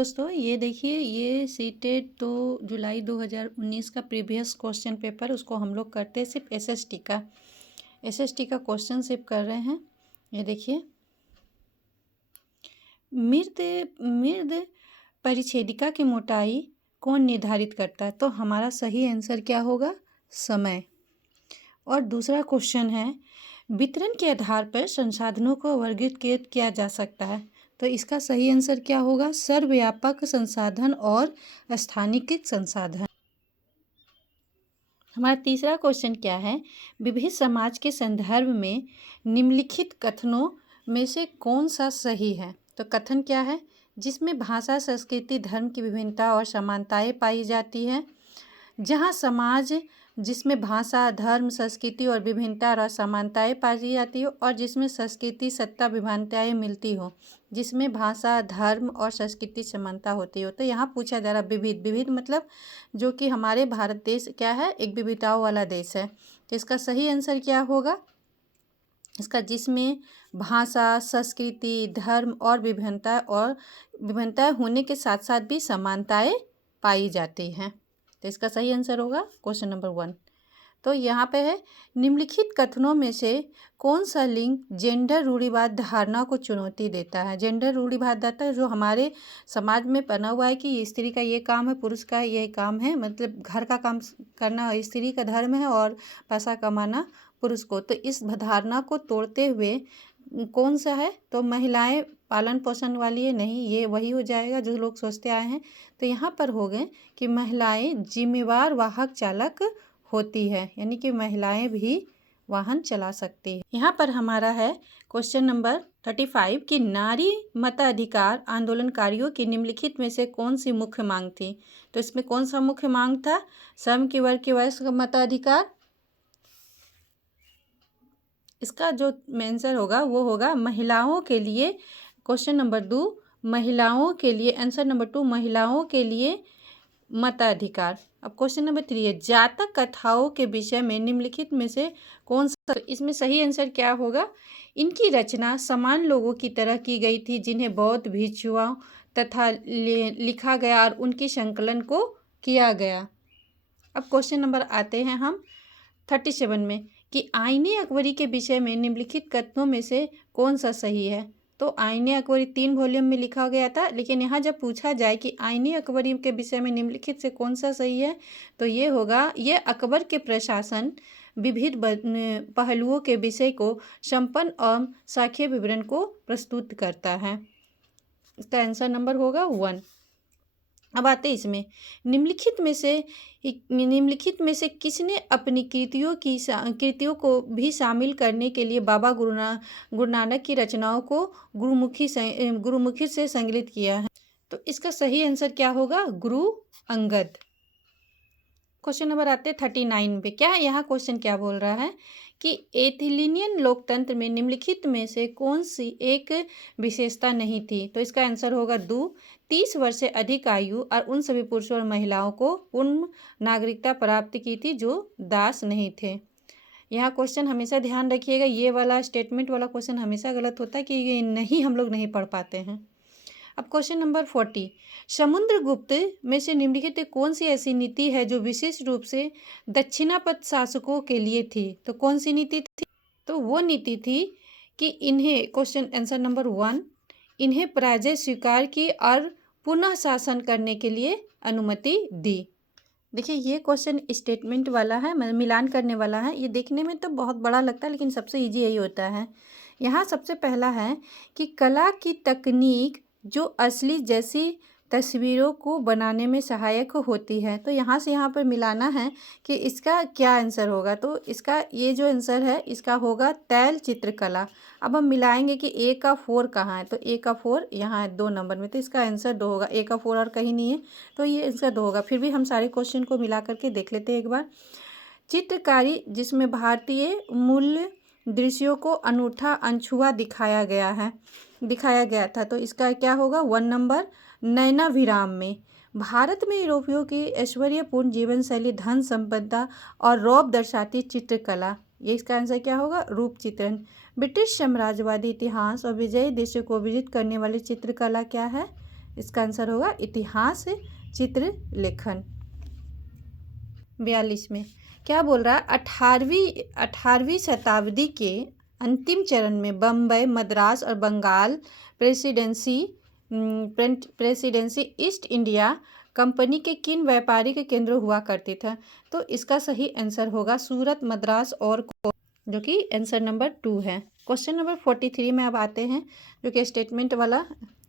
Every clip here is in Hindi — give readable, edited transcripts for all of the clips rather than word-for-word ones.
दोस्तों ये देखिए, ये सीटेट 2 जुलाई 2019 का प्रीवियस क्वेश्चन पेपर, उसको हम लोग करते हैं सिर्फ एसएसटी का क्वेश्चन सिर्फ कर रहे हैं। ये देखिए, मृद मृद परिच्छेदिका की मोटाई कौन निर्धारित करता है? तो हमारा सही आंसर क्या होगा? समय। और दूसरा क्वेश्चन है, वितरण के आधार पर संसाधनों को वर्गीकृत किया जा सकता है। तो इसका सही आंसर क्या होगा? सर्वव्यापक संसाधन और स्थानीयकृत संसाधन। हमारा तीसरा क्वेश्चन क्या है? विविध समाज के संदर्भ में निम्नलिखित कथनों में से कौन सा सही है? तो कथन क्या है? जिसमें भाषा, संस्कृति, धर्म की विभिन्नता और समानताएं पाई जाती है। जहाँ समाज जिसमें भाषा, धर्म, संस्कृति और विभिन्नता और समानताएं पाई जाती हो, और जिसमें संस्कृति, सत्ता, विभिन्नताएं मिलती हो, जिसमें भाषा, धर्म और संस्कृति समानता होती हो। तो यहाँ पूछा जा रहा विविध मतलब जो कि हमारे भारत देश क्या है? एक विविधताओं वाला देश है। तो इसका सही आंसर क्या होगा? इसका जिसमें भाषा, संस्कृति, धर्म और विभिन्नताएं होने के साथ साथ भी समानताएं पाई जाती हैं। तो इसका सही आंसर होगा क्वेश्चन नंबर 1। तो यहाँ पे है, निम्नलिखित कथनों में से कौन सा लिंग जेंडर रूढ़िवाद धारणा को चुनौती देता है? जेंडर रूढ़िवाद देता है जो हमारे समाज में बना हुआ है कि स्त्री का ये काम है, पुरुष का ये काम है, मतलब घर का काम करना स्त्री का धर्म है और पैसा कमाना पुरुष को। तो इस धारणा को तोड़ते हुए कौन सा है? तो महिलाएं पालन पोषण वाली है, नहीं, ये वही हो जाएगा जो लोग सोचते आए हैं। तो यहाँ पर हो गए कि महिलाएं जिम्मेवार वाहक चालक होती है, यानी कि महिलाएं भी वाहन चला सकती है। यहाँ पर हमारा है क्वेश्चन नंबर 35 कि नारी मताधिकार आंदोलनकारियों की निम्नलिखित में से कौन सी मुख्य मांग थी? तो इसमें कौन सा मुख्य मांग था? श्रम के वर्ग के वयस्क मताधिकार। इसका जो आंसर होगा वो होगा महिलाओं के लिए। क्वेश्चन नंबर 2 महिलाओं के लिए, आंसर नंबर 2 महिलाओं के लिए मताधिकार। अब क्वेश्चन नंबर 3 है, जातक कथाओं के विषय में निम्नलिखित में से कौन सा? इसमें सही आंसर क्या होगा? इनकी रचना समान लोगों की तरह की गई थी जिन्हें बौद्ध भिक्षुओं तथा लिखा गया और उनकी संकलन को किया गया। अब क्वेश्चन नंबर आते हैं हम 37 में कि आईने अकबरी के विषय में निम्नलिखित कथनों में से कौन सा सही है? तो आईने अकबरी 3 वॉल्यूम में लिखा गया था, लेकिन यहाँ जब पूछा जाए कि आईने अकबरी के विषय में निम्नलिखित से कौन सा सही है, तो ये होगा, ये अकबर के प्रशासन विविध पहलुओं के विषय को संपन्न और साक्ष्य विवरण को प्रस्तुत करता है। इसका आंसर नंबर होगा 1। अब आते हैं इसमें, निम्नलिखित में से किसने अपनी कृतियों को भी शामिल करने के लिए बाबा गुरु नानक की रचनाओं को गुरुमुखी से संकलित किया है? तो इसका सही आंसर क्या होगा? गुरु अंगद। क्वेश्चन नंबर आते 39 पे। क्या यहाँ क्वेश्चन क्या बोल रहा है कि एथिलीनियन लोकतंत्र में निम्नलिखित में से कौन सी एक विशेषता नहीं थी? तो इसका आंसर होगा 2 30 वर्ष से अधिक आयु और उन सभी पुरुषों और महिलाओं को पूर्ण नागरिकता प्राप्त की थी जो दास नहीं थे। यहाँ क्वेश्चन हमेशा ध्यान रखिएगा, ये वाला स्टेटमेंट वाला क्वेश्चन हमेशा गलत होता है कि ये नहीं, हम लोग नहीं पढ़ पाते हैं। अब क्वेश्चन नंबर 40, समुद्रगुप्त में से निम्नलिखित कौन सी ऐसी नीति है जो विशेष रूप से दक्षिणापथ शासकों के लिए थी? तो कौन सी नीति थी? तो वो नीति थी कि इन्हें, क्वेश्चन आंसर नंबर 1, इन्हें पराजय स्वीकार की और पुनः शासन करने के लिए अनुमति दी। देखिए, ये क्वेश्चन स्टेटमेंट वाला है, मिलान करने वाला है। ये देखने में तो बहुत बड़ा लगता है, लेकिन सबसे ईजी यही होता है। यहाँ सबसे पहला है कि कला की तकनीक जो असली जैसी तस्वीरों को बनाने में सहायक होती है। तो यहाँ से यहाँ पर मिलाना है कि इसका क्या आंसर होगा। तो इसका ये जो आंसर है इसका होगा तैल चित्रकला। अब हम मिलाएंगे कि ए का 4 कहाँ है? तो ए का 4 यहाँ है 2 नंबर में, तो इसका आंसर 2 होगा। ए का 4 और कहीं नहीं है, तो ये आंसर 2 होगा। फिर भी हम सारे क्वेश्चन को मिला करके देख लेते हैं एक बार। चित्रकारी जिसमें भारतीय मूल दृश्यों को अनूठा अनछुआ दिखाया गया था, तो इसका क्या होगा? 1 नंबर। नैना विराम में भारत में यूरोपियों की ऐश्वर्यपूर्ण जीवन शैली, धन संपदा और रौब दर्शाती चित्रकला, ये इसका आंसर क्या होगा? रूप चित्रण। ब्रिटिश साम्राज्यवादी इतिहास और विजयी देशों को विजित करने वाली चित्रकला क्या है? इसका आंसर होगा इतिहास चित्र लेखन। 42 में क्या बोल रहा है, 18वीं शताब्दी के अंतिम चरण में बम्बई, मद्रास और Bengal presidency East India Company के किन व्यापारिक केंद्र हुआ करते थे? तो इसका सही आंसर होगा सूरत, मद्रास और जो कि आंसर नंबर 2 है। क्वेश्चन नंबर 43 में अब आते हैं, जो कि स्टेटमेंट वाला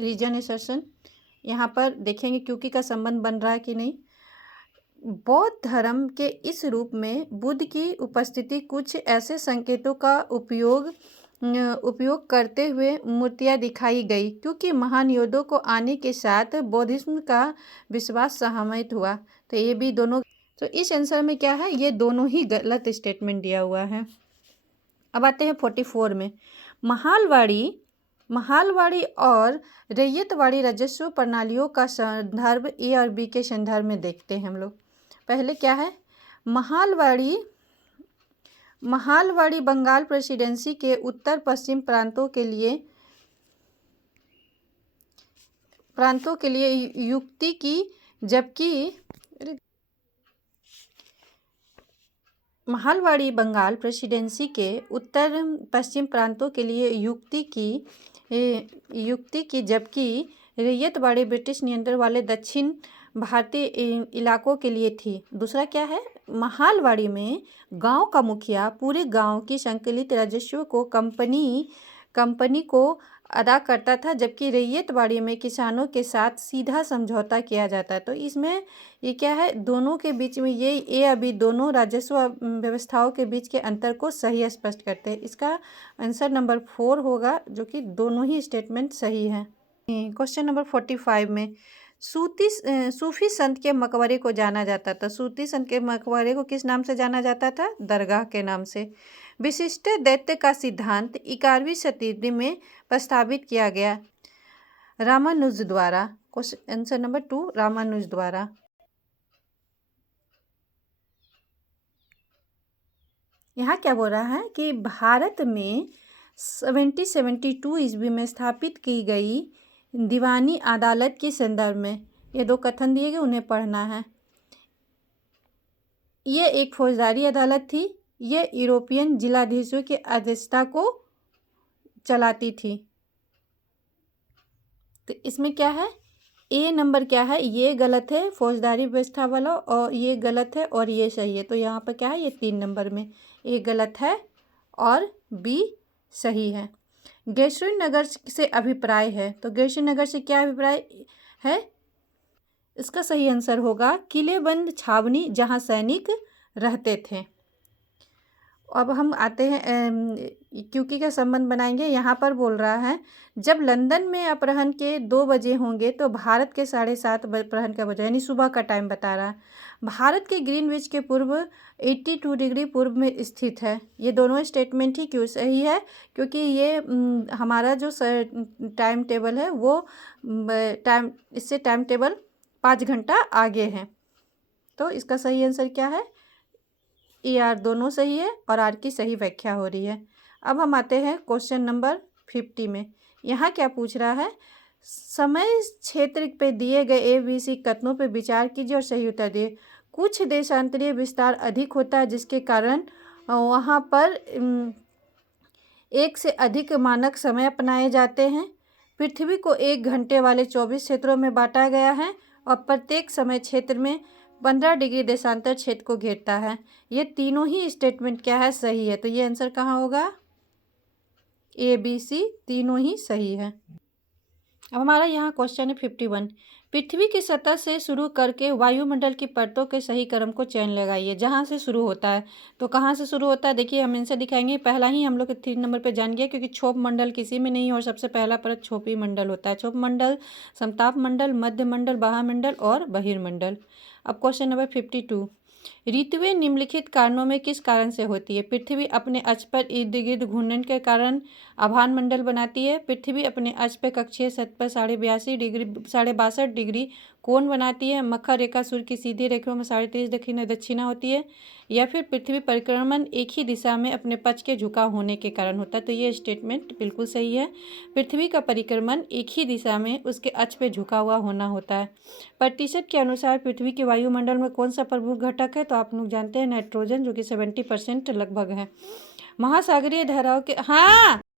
रीजन असर्शन। यहाँ पर देखेंगे क्योंकि का संबंध बन रहा है कि नहीं। बौद्ध धर्म के इस रूप में बुद्ध की उपस्थिति कुछ ऐसे संकेतों का उपयोग करते हुए मूर्तियां दिखाई गई, क्योंकि महान योद्धों को आने के साथ बौद्धिज्म का विश्वास सहमित हुआ। तो ये भी दोनों, तो इस आंसर में क्या है, ये दोनों ही गलत स्टेटमेंट दिया हुआ है। अब आते हैं 44 में। महालवाड़ी और रैयतवाड़ी राजस्व प्रणालियों का संदर्भ ए और बी के संदर्भ में देखते हैं हम लोग। पहले क्या है, महालवाड़ी बंगाल प्रेसिडेंसी के उत्तर पश्चिम प्रांतों के लिए युक्ति की, जबकि महालवाड़ी बंगाल प्रेसिडेंसी के उत्तर पश्चिम प्रांतों के लिए युक्ति की जबकि रैयतवाड़ी ब्रिटिश नियंत्रण वाले दक्षिण भारतीय इलाकों के लिए थी। दूसरा क्या है, महालवाड़ी में गांव का मुखिया पूरे गांव की संकलित राजस्व को कंपनी को अदा करता था, जबकि रैयतवाड़ी में किसानों के साथ सीधा समझौता किया जाता। तो इसमें ये क्या है, दोनों के बीच में ये ए अभी दोनों राजस्व व्यवस्थाओं के बीच के अंतर को सही स्पष्ट करते हैं। इसका आंसर नंबर 4 होगा, जो कि दोनों ही स्टेटमेंट सही है। क्वेश्चन नंबर 45 में सूफी संत के मकबरे को जाना जाता था। सूफी संत के मकबरे को किस नाम से जाना जाता था? दरगाह के नाम से। विशिष्ट दैत्य का सिद्धांत 11वीं शताब्दी में प्रस्तावित किया गया रामानुज द्वारा। क्वेश्चन आंसर नंबर 2 रामानुज द्वारा। यहाँ क्या बोल रहा है कि भारत में 1772 ईस्वी में स्थापित की गई दीवानी अदालत के संदर्भ में ये 2 कथन दिए गए, उन्हें पढ़ना है। ये एक फौजदारी अदालत थी, ये यूरोपियन जिलाधीशों की अध्यक्षता को चलाती थी। तो इसमें क्या है, ए नंबर क्या है, ये गलत है फौजदारी व्यवस्था वाला, और ये गलत है और ये सही है। तो यहाँ पर क्या है, ये 3 नंबर में ए गलत है और बी सही है। गैसोइन नगर से अभिप्राय है, तो गैसोइन नगर से क्या अभिप्राय है? इसका सही आंसर होगा किलेबंद छावनी, जहाँ सैनिक रहते थे। अब हम आते हैं क्योंकि का संबंध बनाएंगे। यहाँ पर बोल रहा है जब लंदन में अपराह्न के 2 बजे होंगे तो भारत के 7:30 अपराह्न का बजे, यानी सुबह का टाइम बता रहा है। भारत के ग्रीनविच के पूर्व 82 डिग्री पूर्व में स्थित है। ये दोनों स्टेटमेंट ही क्यों सही है? क्योंकि ये हमारा जो टाइम टेबल है वो इससे टाइम टेबल 5 घंटा आगे है। तो इसका सही आंसर क्या है? ए आर दोनों सही है और आर की सही व्याख्या हो रही है। अब हम आते हैं क्वेश्चन नंबर 50 में। यहाँ क्या पूछ रहा है, समय क्षेत्र पे दिए गए ABC कथनों पे विचार कीजिए और सही उत्तर दिए। कुछ देशांतरीय विस्तार अधिक होता है, जिसके कारण वहाँ पर 1 से अधिक मानक समय अपनाए जाते हैं। पृथ्वी को 1 घंटे वाले 24 क्षेत्रों में बांटा गया है और प्रत्येक समय क्षेत्र में 15 डिग्री देशांतर क्षेत्र को घेरता है। ये तीनों ही स्टेटमेंट क्या है, सही है। तो ये आंसर कहाँ होगा? ABC तीनों ही सही है। अब हमारा यहाँ क्वेश्चन है 51। पृथ्वी की सतह से शुरू करके वायुमंडल की परतों के सही क्रम को चयन लगाइए। जहाँ से शुरू होता है, तो कहाँ से शुरू होता है? देखिए हम इनसे दिखाएंगे। पहला ही हम लोग 3 नंबर पे जान गया, क्योंकि क्षोभ मंडल किसी में नहीं है और सबसे पहला परत क्षोभी मंडल होता है। क्षोभ मंडल, समताप मंडल, मध्य मंडल, बाह्यमंडल और बहिर्मंडल। अब क्वेश्चन नंबर 52। ऋतुएं निम्नलिखित कारणों में किस कारण से होती है? पृथ्वी अपने अक्ष पर इर्द गिर्द घूमने के कारण आभान मंडल बनाती है। पृथ्वी अपने अक्ष पर कक्षीय सतह पर 62 डिग्री कोण बनाती है? मखर रेखा सूर्य की सीधी रेखाओं में 23.5 दक्षिणा होती है, या फिर पृथ्वी परिक्रमण एक ही दिशा में अपने पक्ष के झुकाव होने के कारण होता है। तो ये स्टेटमेंट बिल्कुल सही है। पृथ्वी का परिक्रमण एक ही दिशा में उसके अक्ष पे झुका हुआ होना होता है। प्रतिशत के अनुसार पृथ्वी के वायुमंडल में कौन सा प्रमुख घटक है? तो आप लोग जानते हैं नाइट्रोजन, जो कि 70% लगभग है। महासागरीय धाराओं के